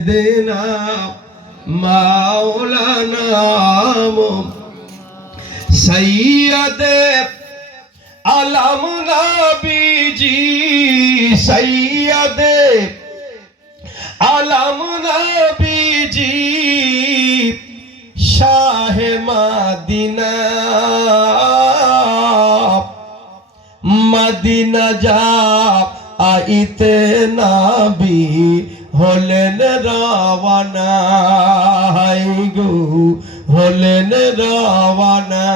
দেনা মাওলানা সৈয়দে আলম নবীজি সৈয়দে আলম নবীজি শাহে মদিনা মদিনা যা আইতে নবী হলেন রওয়ানা গো হলেন রওয়ানা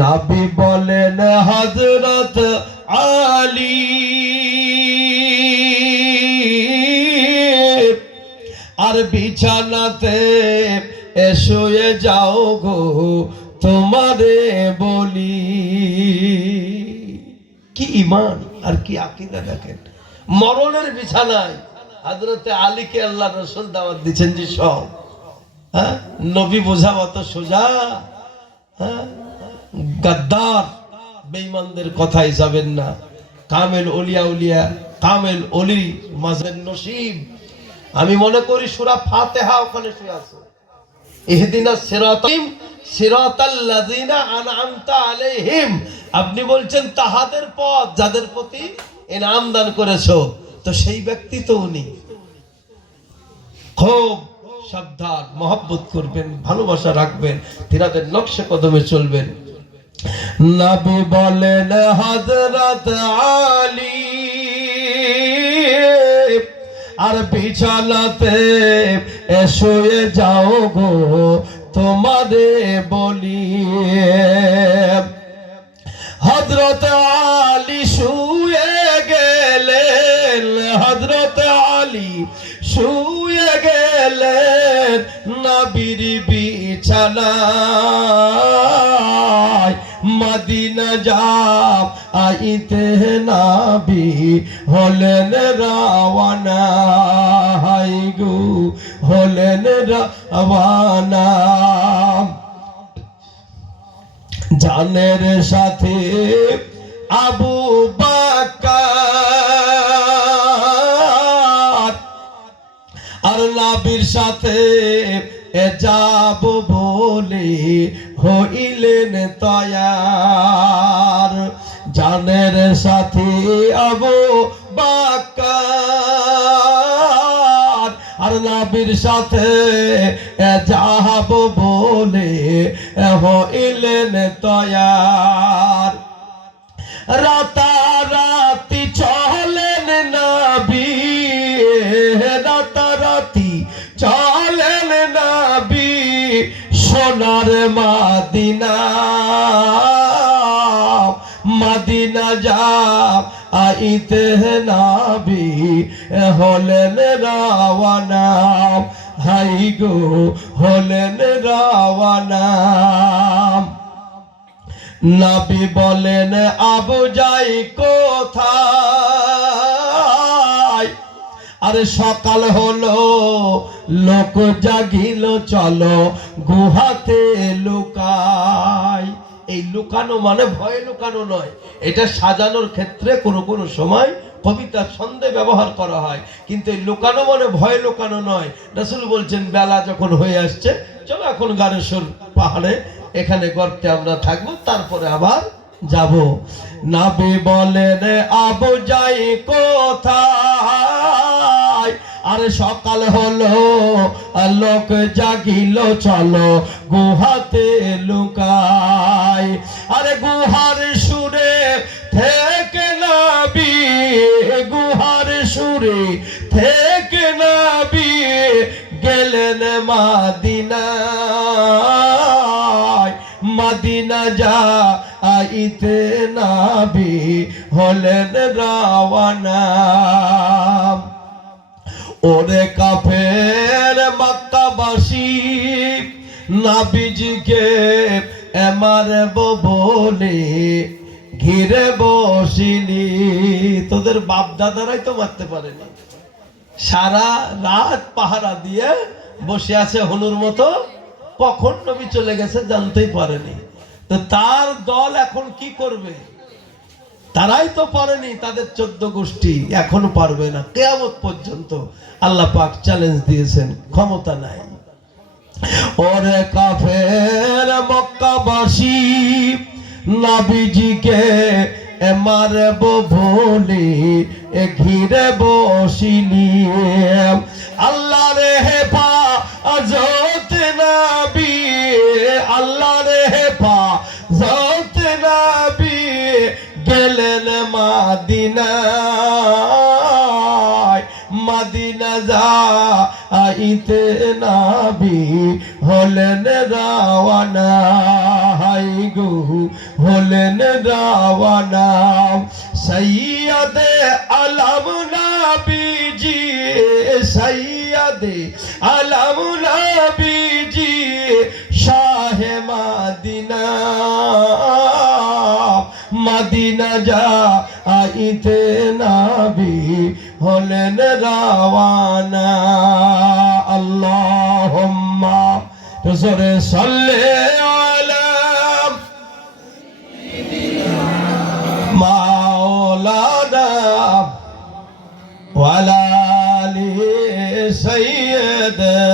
নবী বলেন হযরত আলী আর বিছানাতে শুয়ে যাও গো তোমারে বলি। কি ঈমান আর কি আকীদা দেখেন। মরণের বিছানায় হযরতে আলীকে আল্লাহ রাসূল দাওয়াত দিচ্ছেন যে সব নবী বোঝা অত সোজা গাদ্দার বেঈমানদের কথাই যাবেন না। কামেল ওলিয়া কামেল ওলি মাঝের নসিব। আমি মনে করি সূরা ফাতিহা ওখানে শুয়ে আছে। ইহদিনাস সিরাতাল্লাযিনা আনআমতা আলাইহিম। আপনি বলছেন তাহাদের পথ যাদের প্রতি ইনাম দান করেছো, তো সেই ব্যক্তি তো উনি। খুব সাবধান, মহব্বত করবেন, ভালোবাসা রাখবেন, তিনাদের নকশে কদমে চলবেন। নবী বলেন হযরত আলী আর বিছানাতে শুয়ে যাও গো তোমারে বলি। হযরত আলী শুয়ে গেলেন, হযরত আলী শুয়ে গেলেন নবীর বিছানায়। মদিনা যাব আইতে নবী হলেন রওয়ানা গো হলেন রওয়ানা। জানের সাথে আবু বকর আর নবীর সাথে যাব বলে হইলেন তয়ার। জানের সাথে আবু বকর আর নবীর সাথে যাব বলে হইলেন তয়ার। রাতারাতি চলেন নবী, রাতারাতি চলেন নবী সোনার মদিনা। মদিনা যাব আইতে নবী হলেন রওয়ানা হাই গো হলেন রওয়ানা। নবী বলেন আবু যাই কোথায়? আরে সকাল হলো লোক জাগিল চলো গুহাতে লুকাই। এই লুকানো মানে ভয়ে লুকানো নয়, এটা সাজানোর ক্ষেত্রে কোনো কোনো সময় কবিতার ছন্দে ব্যবহার করা হয়, কিন্তু এই লুকানো মানে ভয়ে লুকানো নয়। রাসূল বলছেন বেলা যখন হয়ে আসছে চলো এখন গারেশ্বর পাহাড়ে এখানে গর্তে আমরা থাকবো, তারপরে আবার যাব। নবী বলেন আবু যাই কোথায়? আরে সকাল হলো লোক জাগিল চলো গুহাতে লুকাই। আরে গুহার সুরে থেকে নবী, গুহার সুরে থেকে নবী গেলেন মদিনায়। মদিনা যা আইতে নবী হলেন রওয়ানা। ওরে কাফের মক্কাবাসী নবীজিকে মারব বলে ঘিরে বসিলি। তোদের বাপ দাদারাই তো মারতে পারেনি, সারা রাত পাহারা দিয়ে বসে আছে হনুর মতো, কখন নবী চলে গেছে জানতেই পারেনি। তো তার দল এখন কি করবে? তারাই তো পারেনি, তাদের 14 গোষ্ঠী এখনো পারবে না কিয়ামত পর্যন্ত। আল্লাহ পাক চ্যালেঞ্জ দিয়েছেন, ক্ষমতা নাই। ওরে কাফের মক্কাবাসী, নবীজিকে মারব বলে ঘিরে বসিলি। আল্লাহ রে হেফাজত নবী, আল্লাহ রে হেফাজত নবী গেলেন মাদিনায়। মাদিনা যাইতে নবী হলেন রাওয়ানা, হাই গো হলেন রাওয়ানা। সৈয়দে আলম নবীজি, সৈয়দে আলম নবীজি শাহে মাদিনা। মাদিনা যাইতে নবী হলেন রাওয়ানা। আল্লাহুম্মা জোরে সাল্লি আলা মাওলানা ওয়া আলা আলি সাইয়্যিদিনা